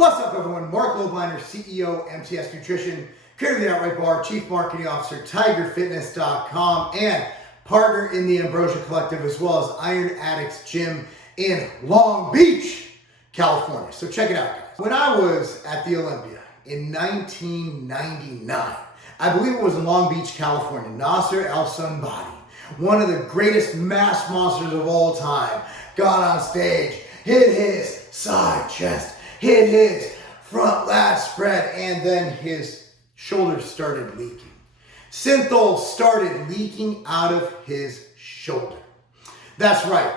What's up, everyone? Marc Lobliner, CEO, MTS Nutrition, creator of the Outright Bar, Chief Marketing Officer, TigerFitness.com, and partner in the Ambrosia Collective, as well as Iron Addicts Gym in Long Beach, California. So check it out, guys. When I was at the Olympia in 1999, I believe it was in Long Beach, California, Nasser Al-Sunbadi, one of the greatest mass monsters of all time, got on stage, hit his side chest, hit his front lat spread, and then his shoulders started leaking. Synthol started leaking out of his shoulder. That's right.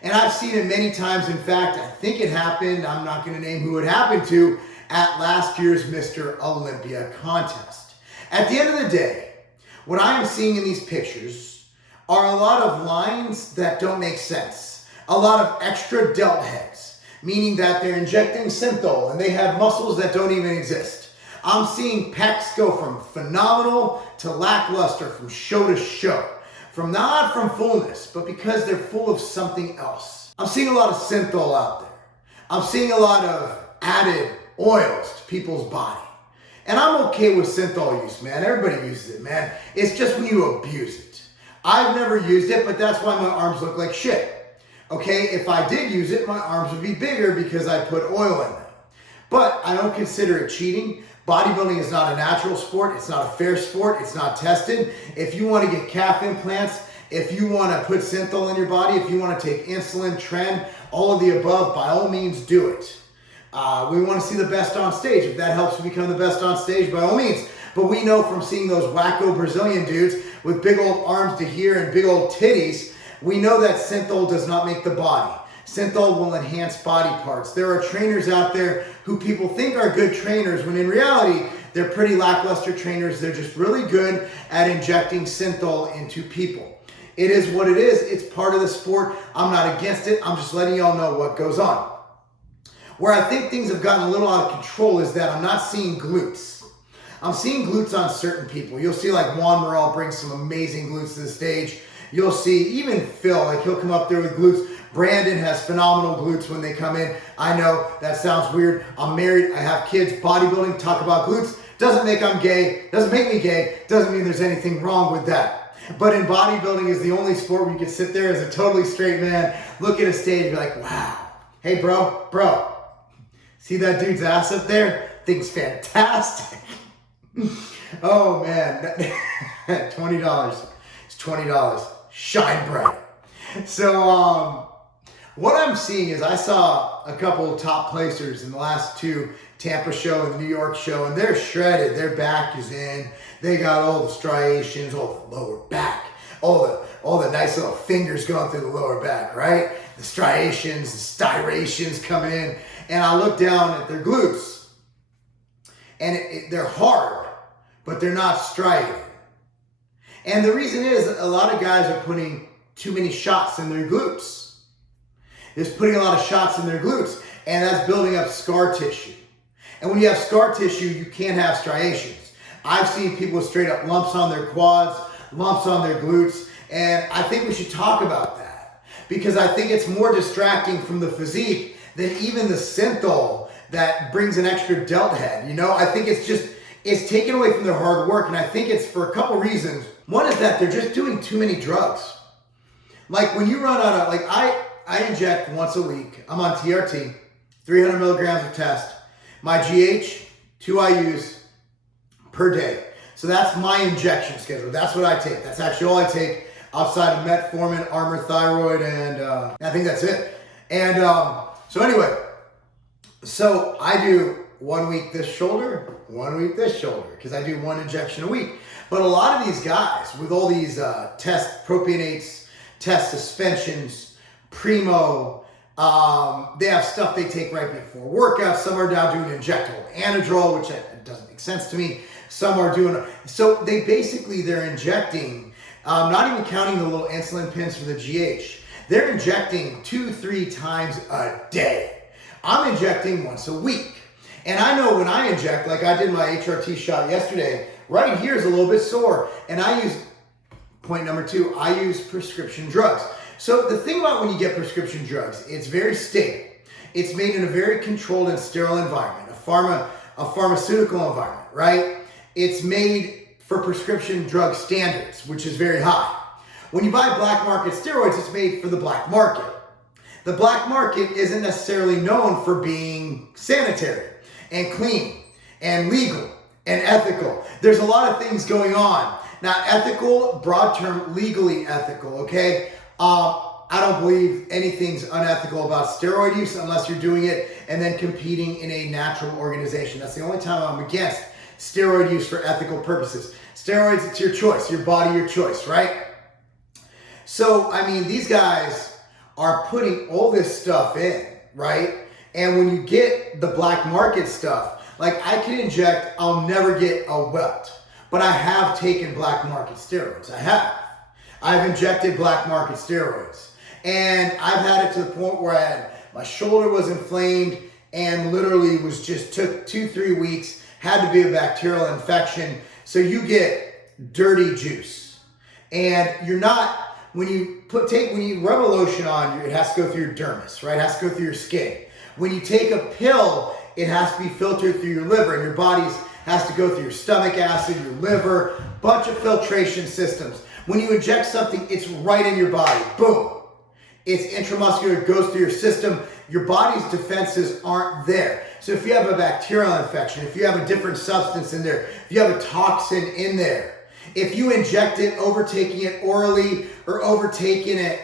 And I've seen it many times. In fact, I think it happened, I'm not going to name who it happened to, at last year's Mr. Olympia contest. At the end of the day, what I am seeing in these pictures are a lot of lines that don't make sense. A lot of extra delt heads, meaning that they're injecting Synthol and they have muscles that don't even exist. I'm seeing pecs go from phenomenal to lackluster, from show to show. Not from fullness, but because they're full of something else. I'm seeing a lot of Synthol out there. I'm seeing a lot of added oils to people's body. And I'm okay with Synthol use, man. Everybody uses it, man. It's just when you abuse it. I've never used it, but that's why my arms look like shit. Okay, if I did use it, my arms would be bigger because I put oil in them. But I don't consider it cheating. Bodybuilding is not a natural sport. It's not a fair sport. It's not tested. If you want to get calf implants, if you want to put Synthol in your body, if you want to take insulin, tren, all of the above, by all means do it. We want to see the best on stage. If that helps you become the best on stage, by all means. But we know from seeing those wacko Brazilian dudes with big old arms to here and big old titties, we know that Synthol does not make the body. Synthol will enhance body parts. There are trainers out there who people think are good trainers when in reality, they're pretty lackluster trainers. They're just really good at injecting Synthol into people. It is what it is. It's part of the sport. I'm not against it. I'm just letting y'all know what goes on. Where I think things have gotten a little out of control is that I'm not seeing glutes. I'm seeing glutes on certain people. You'll see like Juan Morel bring some amazing glutes to the stage. You'll see even Phil, like he'll come up there with glutes. Brandon has phenomenal glutes when they come in. I know that sounds weird. I'm married, I have kids, bodybuilding, talk about glutes. Doesn't make I'm gay, doesn't make me gay, doesn't mean there's anything wrong with that. But in bodybuilding is the only sport where you can sit there as a totally straight man, look at a stage and be like, wow. Hey bro, see that dude's ass up there? Thing's fantastic. Oh man, $20. It's $20. Shine bright. So what I'm seeing is I saw a couple of top placers in the last two, Tampa show and the New York show, and they're shredded. Their back is in. They got all the striations, all the lower back, all the nice little fingers going through the lower back, right? The striations, the styrations coming in. And I look down at their glutes, and they're hard, but they're not striated. And the reason is a lot of guys are putting too many shots in their glutes. They're putting a lot of shots in their glutes, and that's building up scar tissue. And when you have scar tissue, you can't have striations. I've seen people with straight up lumps on their quads, lumps on their glutes, and I think we should talk about that because I think it's more distracting from the physique than even the Synthol that brings an extra delt head. You know, I think it's taken away from their hard work, and I think it's for a couple reasons. One is that they're just doing too many drugs. Like when you run out of, like I inject once a week. I'm on TRT, 300 milligrams of test. My GH, 2 IUs per day. So that's my injection schedule. That's what I take. That's actually all I take outside of metformin, Armour Thyroid, and I think that's it. And so anyway, so I do 1 week this shoulder, 1 week this shoulder, because I do 1 injection a week. But a lot of these guys with all these test propionates, test suspensions, Primo, they have stuff they take right before workouts. Some are now doing injectable anadrol, which doesn't make sense to me. Some are doing, so they're injecting, not even counting the little insulin pins for the GH. They're injecting 2-3 times a day. I'm injecting once a week. And I know when I inject, like I did my HRT shot yesterday, right here is a little bit sore. And I use, point number 2, I use prescription drugs. So the thing about when you get prescription drugs, it's very stable. It's made in a very controlled and sterile environment, a pharmaceutical environment, right? It's made for prescription drug standards, which is very high. When you buy black market steroids, it's made for the black market. The black market isn't necessarily known for being sanitary and clean and legal and ethical. There's a lot of things going on. Now, ethical, broad term, legally ethical, okay? I don't believe anything's unethical about steroid use unless you're doing it and then competing in a natural organization. That's the only time I'm against steroid use for ethical purposes. Steroids, it's your choice, your body, your choice, right? So, I mean, these guys are putting all this stuff in, right? And when you get the black market stuff, like I can inject, I'll never get a welt, but I have taken black market steroids. I have. I've injected black market steroids. And I've had it to the point where my shoulder was inflamed and literally took 2-3 weeks, had to be a bacterial infection. So you get dirty juice. And you're not, when you rub a lotion on, it has to go through your dermis, right? It has to go through your skin. When you take a pill, it has to be filtered through your liver, and your body has to go through your stomach acid, your liver, bunch of filtration systems. When you inject something, it's right in your body. Boom. It's intramuscular, it goes through your system. Your body's defenses aren't there. So if you have a bacterial infection, if you have a different substance in there, if you have a toxin in there, if you inject it, overtaking it orally or overtaking it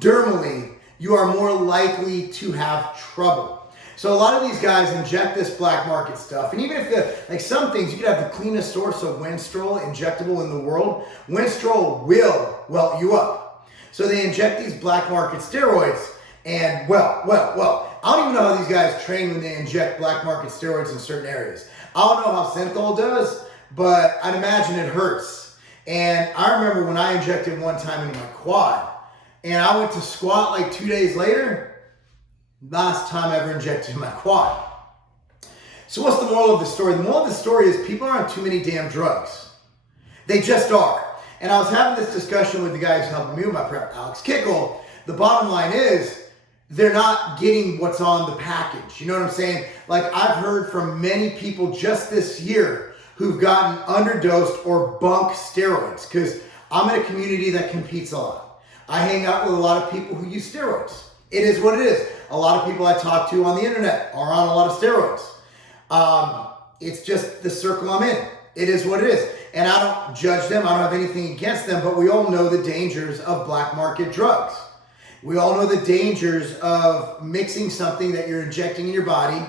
dermally, you are more likely to have trouble. So a lot of these guys inject this black market stuff. And even if, like some things, you could have the cleanest source of Winstrol injectable in the world. Winstrol will welt you up. So they inject these black market steroids and I don't even know how these guys train when they inject black market steroids in certain areas. I don't know how Synthol does, but I'd imagine it hurts. And I remember when I injected one time into my quad and I went to squat like 2 days later, last time I ever injected in my quad. So what's the moral of the story? The moral of the story is people are on too many damn drugs. They just are. And I was having this discussion with the guy who's helping me with my prep, Alex Kickle. The bottom line is they're not getting what's on the package. You know what I'm saying? Like I've heard from many people just this year who've gotten underdosed or bunk steroids because I'm in a community that competes a lot. I hang out with a lot of people who use steroids. It is what it is. A lot of people I talk to on the internet are on a lot of steroids. It's just the circle I'm in. It is what it is. And I don't judge them. I don't have anything against them, but we all know the dangers of black market drugs. We all know the dangers of mixing something that you're injecting in your body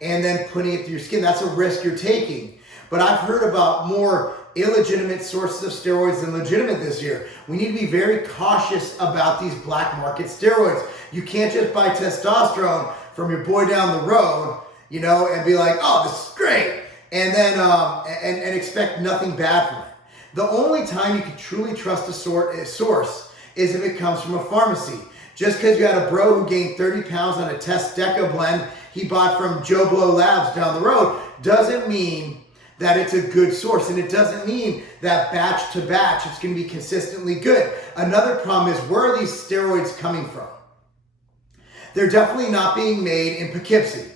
and then putting it through your skin. That's a risk you're taking. But I've heard about more illegitimate sources of steroids than legitimate this year. We need to be very cautious about these black market steroids. You can't just buy testosterone from your boy down the road, you know, and be like, oh, this is great. And then and expect nothing bad from it. The only time you can truly trust a source is if it comes from a pharmacy. Just because you had a bro who gained 30 pounds on a Test Deca blend he bought from Joe Blow Labs down the road doesn't mean that it's a good source. And it doesn't mean that batch to batch it's going to be consistently good. Another problem is, where are these steroids coming from? They're definitely not being made in Poughkeepsie.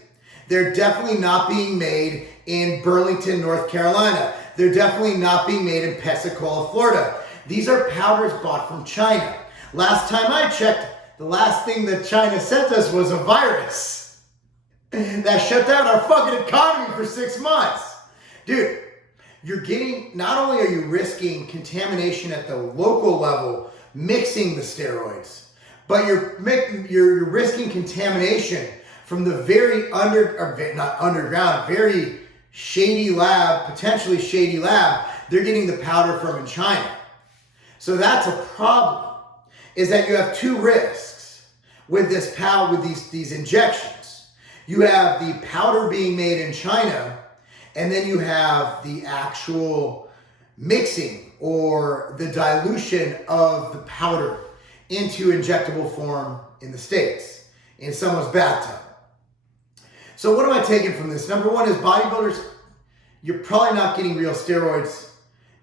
They're definitely not being made in Burlington, North Carolina. They're definitely not being made in Pensacola, Florida. These are powders bought from China. Last time I checked, the last thing that China sent us was a virus that shut down our fucking economy for 6 months. Dude, you're getting, not only are you risking contamination at the local level, mixing the steroids, but you're risking contamination from the very very shady lab, potentially shady lab, they're getting the powder from in China. So that's a problem, is that you have two risks with this powder, with these injections. You have the powder being made in China, and then you have the actual mixing or the dilution of the powder into injectable form in the States, in someone's bathtub. So what am I taking from this? Number one is, bodybuilders, you're probably not getting real steroids.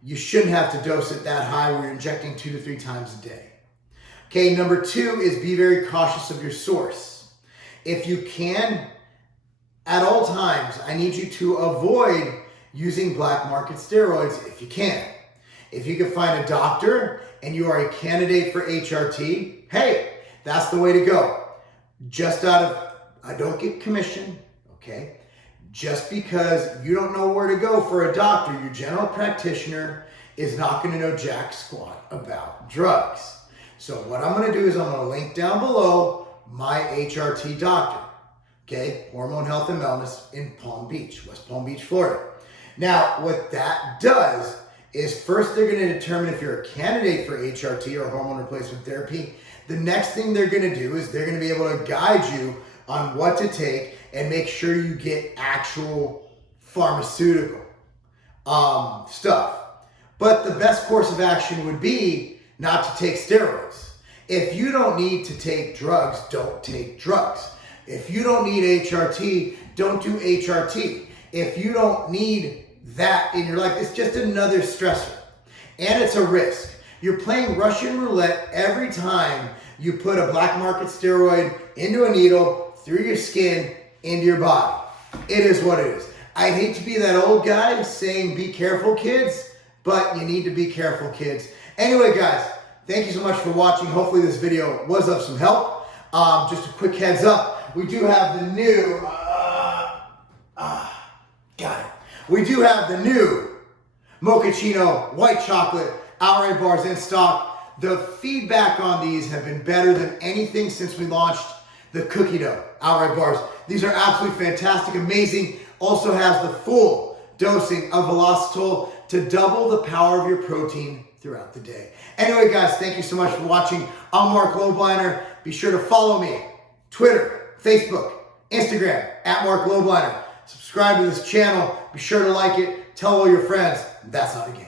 You shouldn't have to dose it that high where you're injecting 2 to 3 times a day. Okay, number two is, be very cautious of your source. If you can, at all times, I need you to avoid using black market steroids if you can. If you can find a doctor and you are a candidate for HRT, hey, that's the way to go. Just out of, I don't get commission, okay? Just because you don't know where to go for a doctor, your general practitioner is not gonna know jack squat about drugs. So what I'm gonna do is I'm gonna link down below my HRT doctor, okay? Hormone Health and Wellness in Palm Beach, West Palm Beach, Florida. Now, what that does is first they're gonna determine if you're a candidate for HRT or hormone replacement therapy. The next thing they're gonna do is they're gonna be able to guide you on what to take and make sure you get actual pharmaceutical stuff. But the best course of action would be not to take steroids. If you don't need to take drugs, don't take drugs. If you don't need HRT, don't do HRT. If you don't need that in your life, it's just another stressor. And it's a risk. You're playing Russian roulette every time you put a black market steroid into a needle, through your skin, into your body. It is what it is. I'd hate to be that old guy saying, be careful, kids, but you need to be careful, kids. Anyway, guys, thank you so much for watching. Hopefully this video was of some help. Just a quick heads up. We do have the new, got it. We do have the new mochaccino white chocolate outright bars in stock. The feedback on these have been better than anything since we launched the cookie dough outright bars. These are absolutely fantastic, amazing. Also has the full dosing of Velocitol to double the power of your protein throughout the day. Anyway, guys, thank you so much for watching. I'm Marc Lobliner. Be sure to follow me, Twitter, Facebook, Instagram, at Marc Lobliner. Subscribe to this channel. Be sure to like it. Tell all your friends. That's not a game.